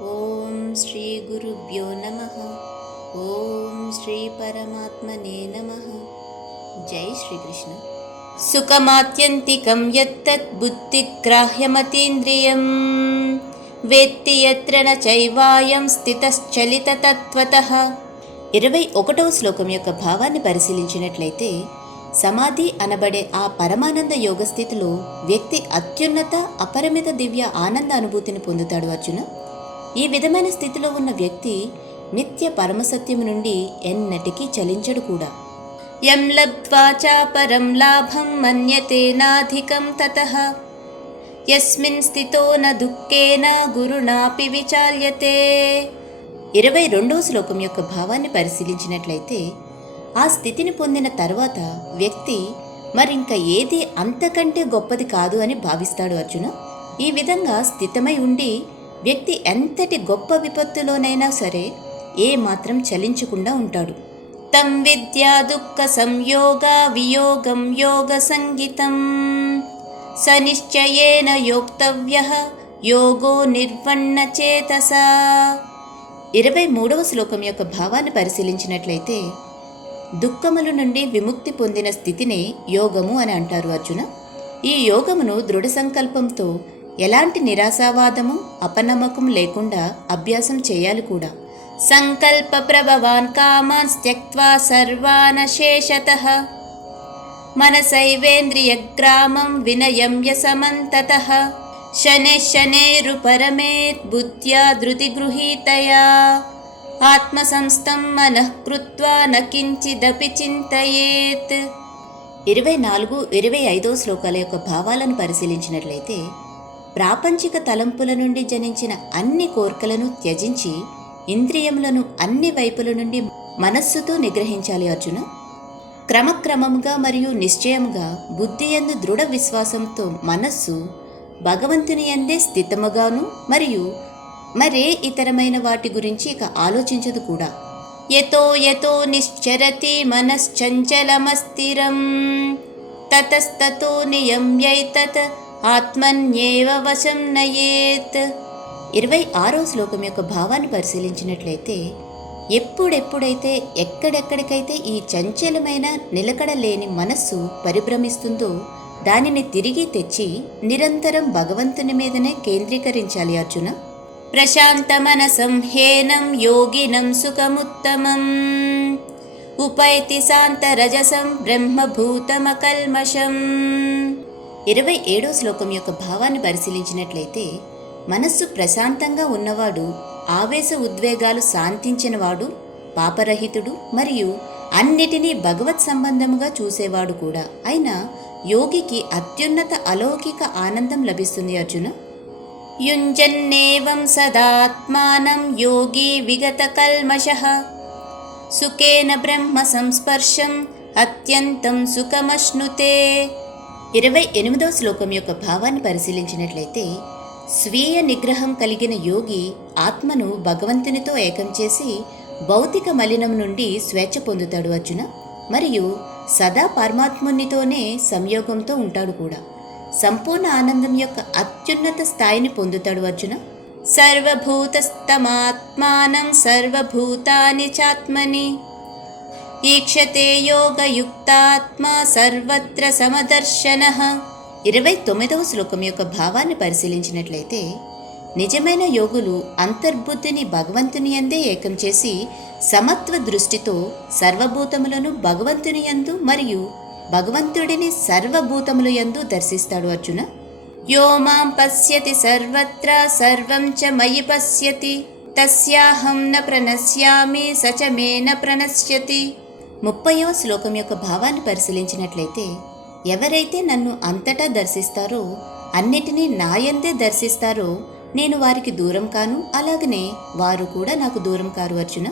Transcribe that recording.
ఓం శ్రీ గురుభ్యో నమః. ఓం శ్రీ పరమాత్మనే నమః. జై శ్రీకృష్ణ. సుఖమాత్యంతికం యత్తత్ బుద్ధిగ్రాహ్యమతీంద్రియం వేత్తి యత్ర న చైవాయం స్థితశ్చలితతత్వతః. 21వ శ్లోకం యొక్క భావాన్ని పరిశీలించినట్లయితే, సమాధి అనబడే ఆ పరమానంద యోగ స్థితిలో వ్యక్తి అత్యున్నత అపరిమిత దివ్య ఆనంద అనుభూతిని పొందుతాడు. అర్జున, ఈ విధమైన స్థితిలో ఉన్న వ్యక్తి నిత్య పరమసత్యము నుండి ఎన్నటికీ చలించడు కూడా. యం లబ్ధ్వా చాపరం లాభం మన్యతే నాధికం తతః యస్మిన్ స్థితో న దుఃఖేన గురుణాపి విచాల్యతే. 22వ శ్లోకం యొక్క భావాన్ని పరిశీలించినట్లయితే, ఆ స్థితిని పొందిన తర్వాత వ్యక్తి మరింక ఏది అంతకంటే గొప్పది కాదు అని భావిస్తాడు. అర్జున, ఈ విధంగా స్థితమై ఉండి వ్యక్తి ఎంతటి గొప్ప విపత్తులోనైనా సరే ఏ మాత్రం చలించకుండా ఉంటాడు. తం విద్యా దుఃఖ సంయోగ వియోగం యోగ సంగీతం స నిశ్చయేన యోక్తవ్యః యోగో నిర్వన్న చేతసా. 23వ శ్లోకం యొక్క భావాన్ని పరిశీలించినట్లయితే, దుఃఖముల నుండి విముక్తి పొందిన స్థితినే యోగము అని అంటారు. అర్జున, ఈ యోగమును దృఢ సంకల్పంతో ఎలాంటి నిరాశావాదము అపనమ్మకం లేకుండా అభ్యాసం చేయాలి కూడా. సంకల్ప ప్రభవాన్ కామాన్ త్యక్త్వా సర్వాన్ శేషతః మనసైవేంద్రియగ్రామం వినయమ్య సమంతతః శనైః శనైరుపరమేత్ బుద్ధ్యా ధృతిగృహీతయా ఆత్మసంస్థం మనః కృత్వా న కించిదపి చింతయేత్. 24, 25 శ్లోకాల యొక్క భావాలను పరిశీలించినట్లయితే, ప్రాపంచిక తలంపుల నుండి జనించిన అన్ని కోర్కెలను త్యజించి ఇంద్రియములను అన్ని వైపుల నుండి మనస్సుతో నిగ్రహించాలి. అర్జున, క్రమక్రమంగా మరియు నిశ్చయముగా బుద్ధి యందు దృఢ విశ్వాసంతో మనస్సు భగవంతుని యందే స్థితముగాను మరియు మరే ఇతరమైన వాటి గురించి ఇక ఆలోచించదు కూడా. యతో యతో నిశ్చరతి మనశ్చంచలమస్థిరం తతస్తతో నియమ్యైతత్ ఆత్మన్యేవ వశం నయేత్. 26వ శ్లోకం యొక్క భావాన్ని పరిశీలించినట్లయితే, ఎప్పుడెప్పుడైతే ఎక్కడెక్కడికైతే ఈ చంచలమైన నిలకడలేని మనస్సు పరిభ్రమిస్తుందో దానిని తిరిగి తెచ్చి నిరంతరం భగవంతుని మీదనే కేంద్రీకరించాలి. అర్జున, ప్రశాంతమనసం హ్యేనం యోగినం సుఖముత్తమం ఉపైతి శాంతరజసం బ్రహ్మభూతమకల్మషం. 27వ శ్లోకం యొక్క భావాన్ని పరిశీలించినట్లయితే, మనస్సు ప్రశాంతంగా ఉన్నవాడు, ఆవేశ ఉద్వేగాలు శాంతించినవాడు, పాపరహితుడు మరియు అన్నిటినీ భగవత్ సంబంధముగా చూసేవాడు కూడా అయిన యోగికి అత్యున్నత అలౌకిక ఆనందం లభిస్తుంది. అర్జున, యుంజన్నేవం సదాత్మానం యోగి విగత కల్మషః సుఖేన బ్రహ్మ సంస్పర్శం అత్యంతం సుఖమశ్నుతే. 28వ శ్లోకం యొక్క భావాన్ని పరిశీలించినట్లయితే, స్వీయ నిగ్రహం కలిగిన యోగి ఆత్మను భగవంతునితో ఏకం చేసి భౌతిక మలినం నుండి స్వేచ్ఛ పొందుతాడు. అర్జున, మరియు సదా పరమాత్మునితోనే సంయోగంతో ఉంటాడు కూడా. సంపూర్ణ ఆనందం యొక్క అత్యున్నత స్థాయిని పొందుతాడు. అర్జున, సర్వభూతస్తమాత్మానం సర్వభూతాని చాత్మని ఈక్షతే యోగయుక్తాత్మా సర్వత్ర సమదర్శనః. 29వ శ్లోకం యొక్క భావాన్ని పరిశీలించినట్లయితే, నిజమైన యోగులు అంతర్బుద్ధిని భగవంతుని యందే ఏకం చేసి సమత్వ దృష్టితో సర్వభూతములను భగవంతుని యందు మరియు భగవంతుడిని సర్వభూతముల యందు దర్శిస్తాడు. అర్జున, యో మాం పశ్యతి సర్వత్ర సర్వం చ మయి పశ్యతి తస్యాహం న ప్రణశ్యామి స చ మే న ప్రణశ్యతి. 30వ శ్లోకం యొక్క భావాన్ని పరిశీలించినట్లయితే, ఎవరైతే నన్ను అంతటా దర్శిస్తారో, అన్నిటినీ నాయందే దర్శిస్తారో, నేను వారికి దూరం కాను, అలాగనే వారు కూడా నాకు దూరం కారు. అర్జున,